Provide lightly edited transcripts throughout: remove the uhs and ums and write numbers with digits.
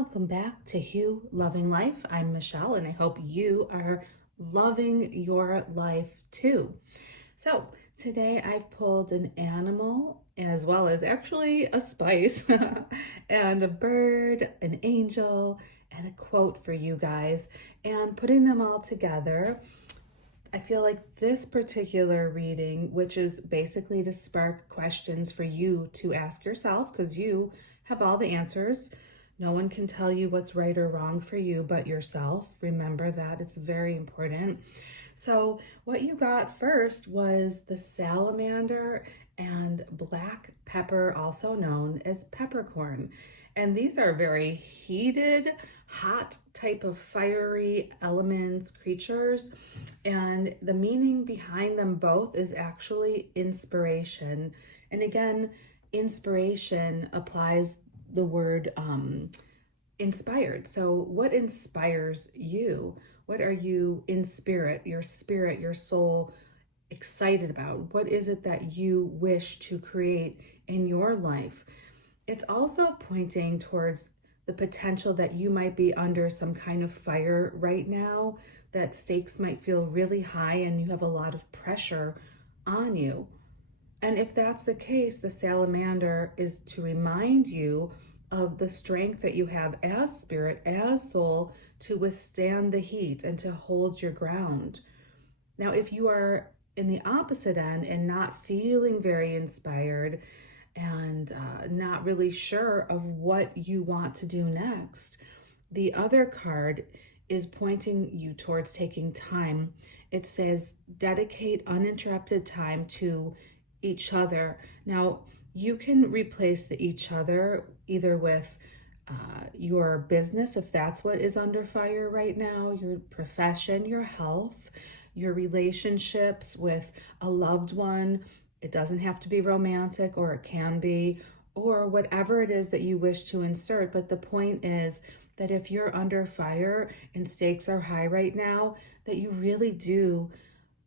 Welcome back to Hue Loving Life. I'm Michelle, and I hope you are loving your life too. So today I've pulled an animal as well as actually a spice and a bird, an angel, and a quote for you guys. And putting them all together, I feel like this particular reading, which is basically to spark questions for you to ask yourself, because you have all the answers. No one can tell you what's right or wrong for you but yourself. Remember that, it's very important. So what you got first was the salamander and black pepper, also known as peppercorn. And these are very heated, hot type of fiery elements, creatures. And the meaning behind them both is actually inspiration. And again, inspiration applies the word inspired. So what inspires you? What are you in spirit, your soul excited about? What is it that you wish to create in your life? It's also pointing towards the potential that you might be under some kind of fire right now, that stakes might feel really high and you have a lot of pressure on you. And if that's the case, the salamander is to remind you of the strength that you have as spirit, as soul, to withstand the heat and to hold your ground. Now, if you are in the opposite end and not feeling very inspired and not really sure of what you want to do next, the other card is pointing you towards taking time. It says, dedicate uninterrupted time to each other. Now, you can replace the each other either with your business, if that's what is under fire right now, your profession, your health, your relationships with a loved one. It doesn't have to be romantic, or it can be, or whatever it is that you wish to insert. But the point is that if you're under fire and stakes are high right now, that you really do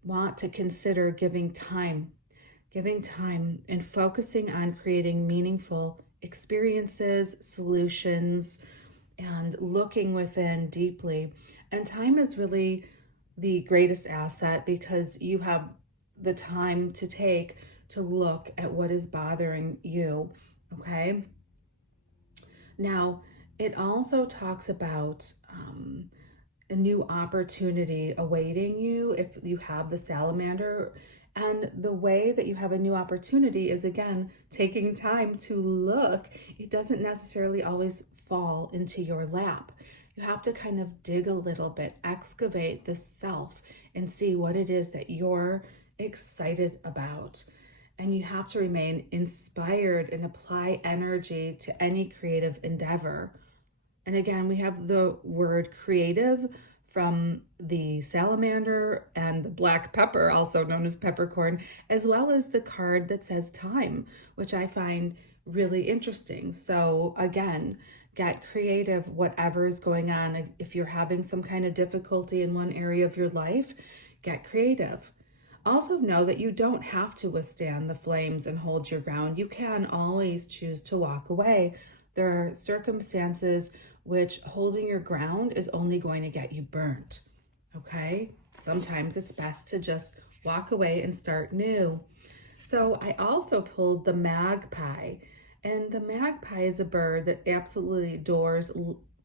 want to consider giving time and focusing on creating meaningful experiences, solutions, and looking within deeply. And time is really the greatest asset, because you have the time to take to look at what is bothering you, okay? Now, it also talks about a new opportunity awaiting you if you have the salamander. And the way that you have a new opportunity is, again, taking time to look. It doesn't necessarily always fall into your lap. You have to kind of dig a little bit, excavate the self, and see what it is that you're excited about. And you have to remain inspired and apply energy to any creative endeavor. And again, we have the word creative from the salamander and the black pepper, also known as peppercorn, as well as the card that says time, which I find really interesting. So again, get creative, whatever is going on. If you're having some kind of difficulty in one area of your life, get creative. Also know that you don't have to withstand the flames and hold your ground. You can always choose to walk away. There are circumstances which holding your ground is only going to get you burnt, okay? Sometimes it's best to just walk away and start new. So I also pulled the magpie, and the magpie is a bird that absolutely adores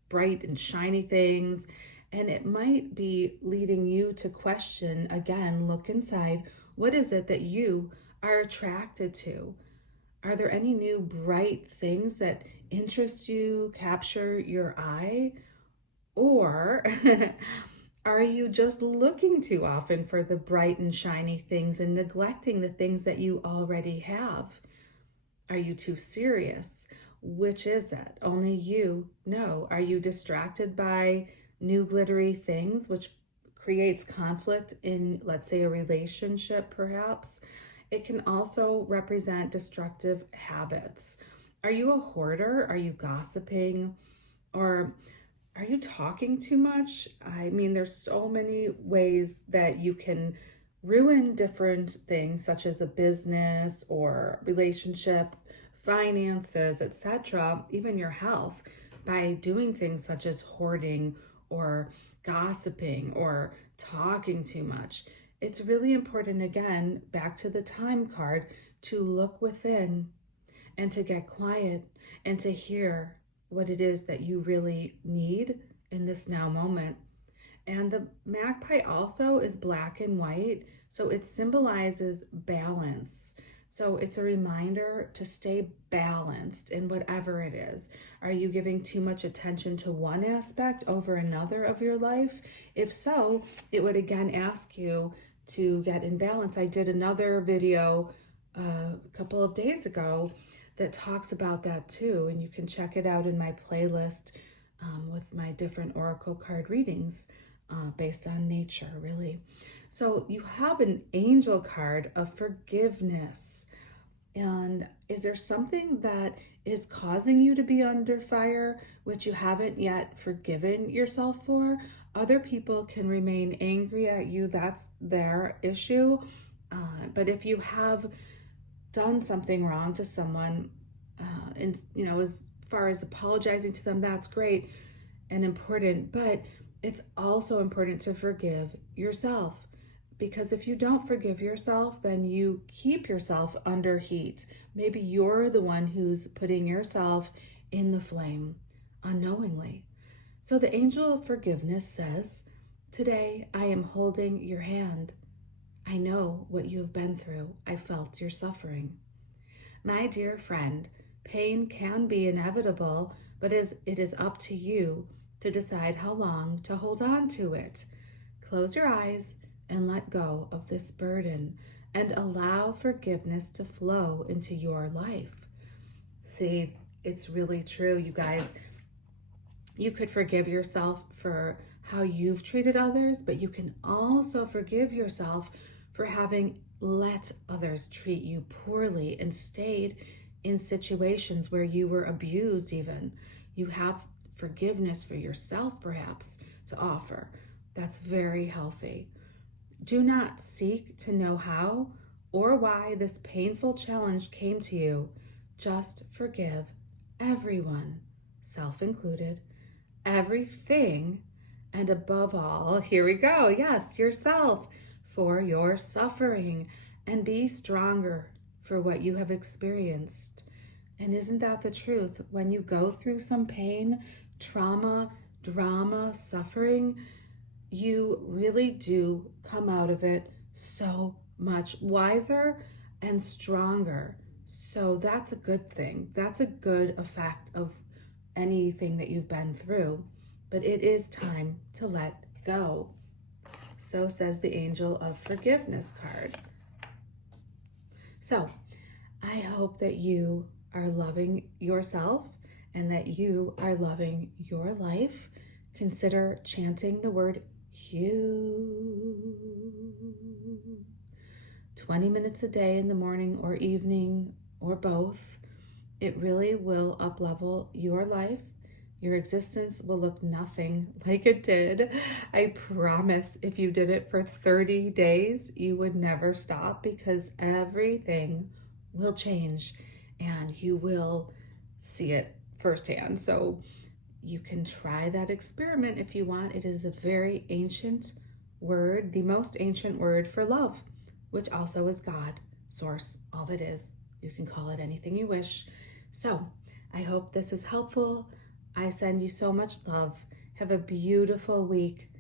bright and shiny things, and it might be leading you to question, again, look inside, what is it that you are attracted to? Are there any new bright things that interest you, capture your eye? Or are you just looking too often for the bright and shiny things and neglecting the things that you already have? Are you too serious? Which is it? Only you know. Are you distracted by new glittery things, which creates conflict in, let's say, a relationship perhaps? It can also represent destructive habits. Are you a hoarder? Are you gossiping? Or are you talking too much? I mean, there's so many ways that you can ruin different things, such as a business or relationship, finances, etc., even your health, by doing things such as hoarding or gossiping or talking too much. It's really important, again, back to the time card, to look within and to get quiet and to hear what it is that you really need in this now moment. And the magpie also is black and white, so it symbolizes balance. So it's a reminder to stay balanced in whatever it is. Are you giving too much attention to one aspect over another of your life? If so, it would again ask you to get in balance. I did another video a couple of days ago that talks about that too, and you can check it out in my playlist with my different oracle card readings based on nature, really. So you have an angel card of forgiveness. And is there something that is causing you to be under fire, which you haven't yet forgiven yourself for? Other people can remain angry at you. That's their issue. But if you have done something wrong to someone, and as far as apologizing to them, that's great and important. But it's also important to forgive yourself, because if you don't forgive yourself, then you keep yourself under heat. Maybe you're the one who's putting yourself in the flame unknowingly. So the angel of forgiveness says, today I am holding your hand. I know what you have been through. I felt your suffering. My dear friend, pain can be inevitable, but it is up to you to decide how long to hold on to it. Close your eyes and let go of this burden and allow forgiveness to flow into your life. See, it's really true, you guys. You could forgive yourself for how you've treated others, but you can also forgive yourself for having let others treat you poorly and stayed in situations where you were abused even. You have forgiveness for yourself, perhaps, to offer. That's very healthy. Do not seek to know how or why this painful challenge came to you. Just forgive everyone, self included, everything, and above all, here we go, yes, yourself, for your suffering, and be stronger for what you have experienced. And isn't that the truth? When you go through some pain, trauma, drama, suffering, you really do come out of it so much wiser and stronger. So that's a good thing. That's a good effect of anything that you've been through. But it is time to let go. So says the angel of forgiveness card. So I hope that you are loving yourself and that you are loving your life. Consider chanting the word you 20 minutes a day in the morning or evening or both. It really will up-level your life. Your existence will look nothing like it did. I promise if you did it for 30 days, you would never stop, because everything will change and you will see it firsthand. So you can try that experiment if you want. It is a very ancient word, the most ancient word for love, which also is God, source, all that is. You can call it anything you wish. So I hope this is helpful. I send you so much love. Have a beautiful week.